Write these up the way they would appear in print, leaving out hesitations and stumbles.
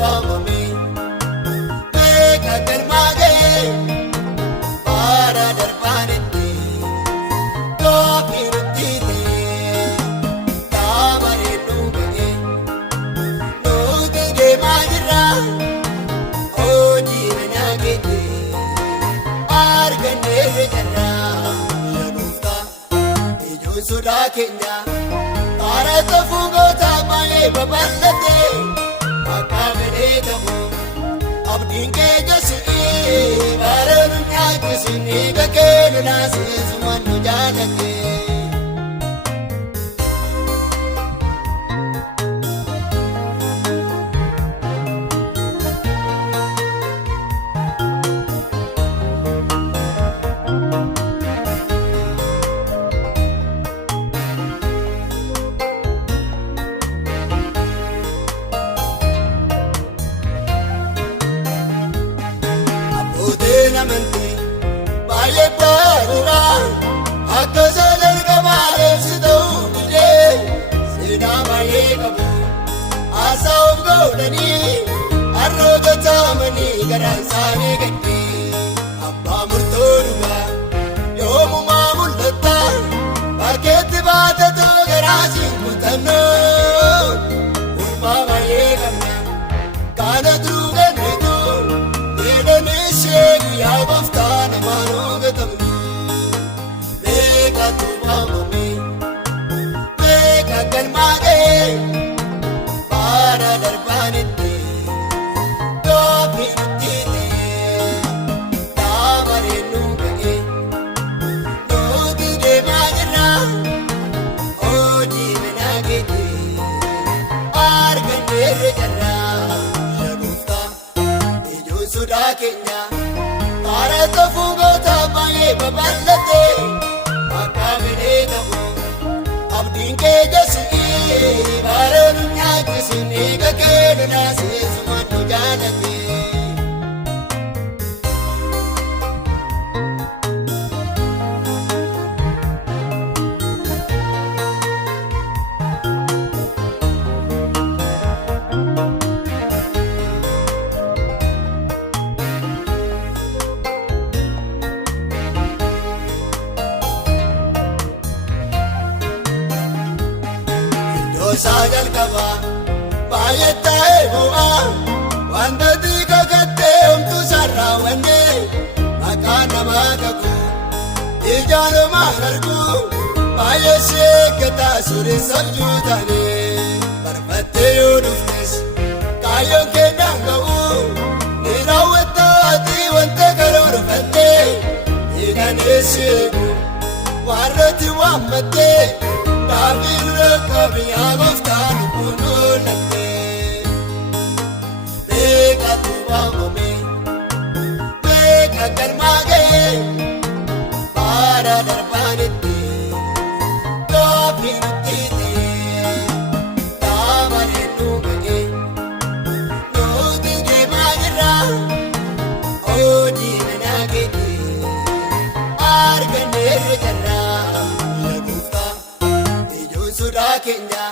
waamame beeka galmaagee bara darbaanitti doobii nutti ta'e taamaree dhuga'ee nuti deemaa jirra hojii manaa keetti argannee jirra yaaduftaa ijoon sodaa keenya. Arata fungoota baay'ee babal'atee akka fedhee ta'u abdiin keenya si'ii bara nu nyaachisuun kakee nu naasisuma nu jaalate. Baay'ee baay'uudhaa akka saalaan qabaalee si ta'uu didee seenaa baay'ee qabu haasaa of godhanii harroota taa'amanii garaan isaanii gaddee abbaa murtoo dhugaa yoomumaa mul'atta bakkeetti baatatoo garaa siin kutannoo ulmaa baay'ee qabna kaana turuu ganneetu jedhanii sheeku yaa gooftaa namaa nuugatamnu beeka tuubamame beeka galmaagee bara darbaanitti doobii nutti ta'e taamaree dhuga'ee nuti deemaa jirra hojii manaa keetti argannee jirra yaaduftaa ijoon sodaa keenya. Arata fungoota baay'ee babal'atee akka fedhee ta'u abdiin keenya si'ii bara nu nyaachisuun kakee nu naasisuma nu jaalate. Saa jalqabaa baay'ee taa'ee bu'aa wanta xiqqaa kattee homtuu sarraa wannee maqaa namaa kakuu ijaalumaan arguu baay'ee sheekkataa suureen sabjuu taanee barbattee yoo dhuftes kaayyoon kennaan ga'uu ni raawwattaa ati wanta karoorfattee dhiiganee sheeku warratti waammattee. Daabii rakkabi yaa gooftaa lubbuun oollatee beeka tuubamame beeka galmaagee bara darbaanitti doobii nutti ta'e taamaree dhuga'ee nuti deemaa jirra hojii manaa keetti argannee jirra. Sodaa keenya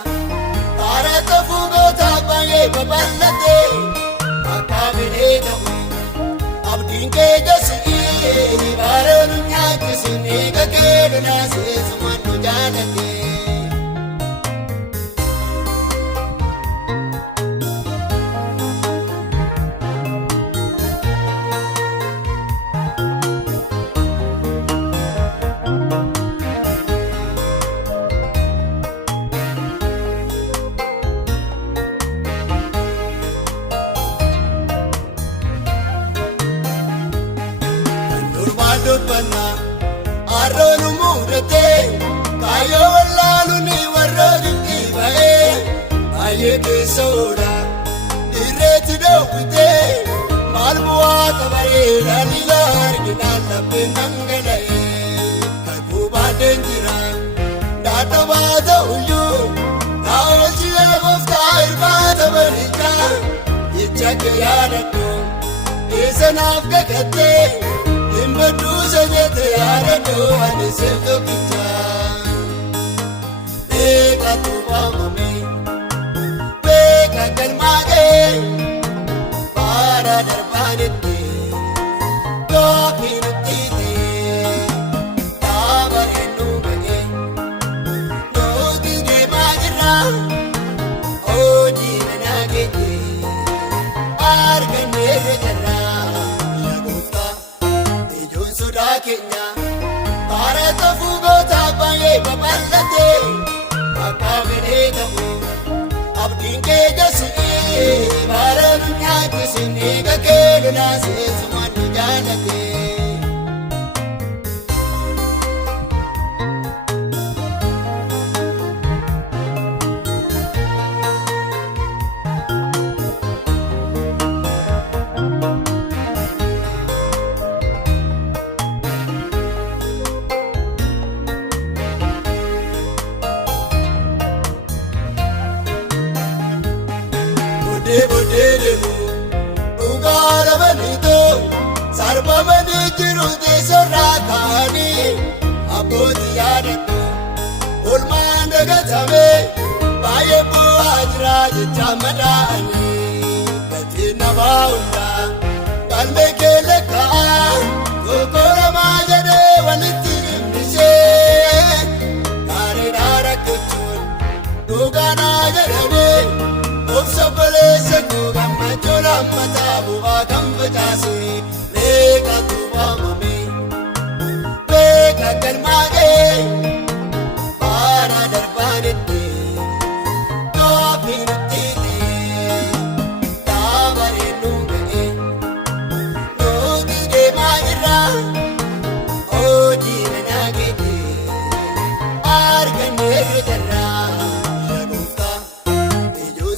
arata fungoota baay'ee babal'atee akka fedhee ta'u abdiin keenya si'ii bara nu nyaachisuun kakee nu naasisuma nu jaalate. Arroonu mudatee kaayoo wallaaluun warra dinqii ba'ee baay'ee keessa oolaa dirreetti dhoowwitee maal bu'aa qabaree laalila arginaan lapheen dhangala'ee kakuu baadheen jira daadha baata uyyuu naa'olchee gooftaa irbaata bareechaa jecha kee yaadadhu eessanaaf gagattee. Badduusa jeete yaadadhu ani seef tokkichaa beeka tuubamame beeka galmaagee babal'ate akka fedhee ta'u abdiin kee jasi'ee baara nu nyaachisin eega kee lolaasee sumaan nu jaalate. Bodee dhugaa labanitoo sarbamanii jiru teessorraa kaanii abbootii yaadatu olmaan dagatame baay'ee bu'aa jira jecha madaa'anii gatiin namaa hundaa galmee kee lekkaa tokko namaa jedhee walitti himnisee gaariidhaa rakkachuun dhugaanaa jedhamee. Obsa baleessa koo gammachuu lammataa bu'aa kan facaase beeka tuubamame beeka galmaagee baara darbaanitti doofiin ittiitee daabaree nuun ga'e nuti deemaa jirra hojii manaa keettee arganneerra jarraa.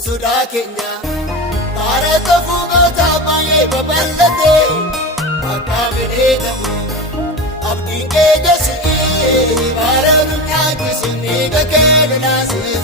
Sudaa keenya baara tafuu gootaa baay'ee babal'ate akka fedhee ta'u abdiin kee jasi'ee baara nu nyaachisin eega kee lolaasee.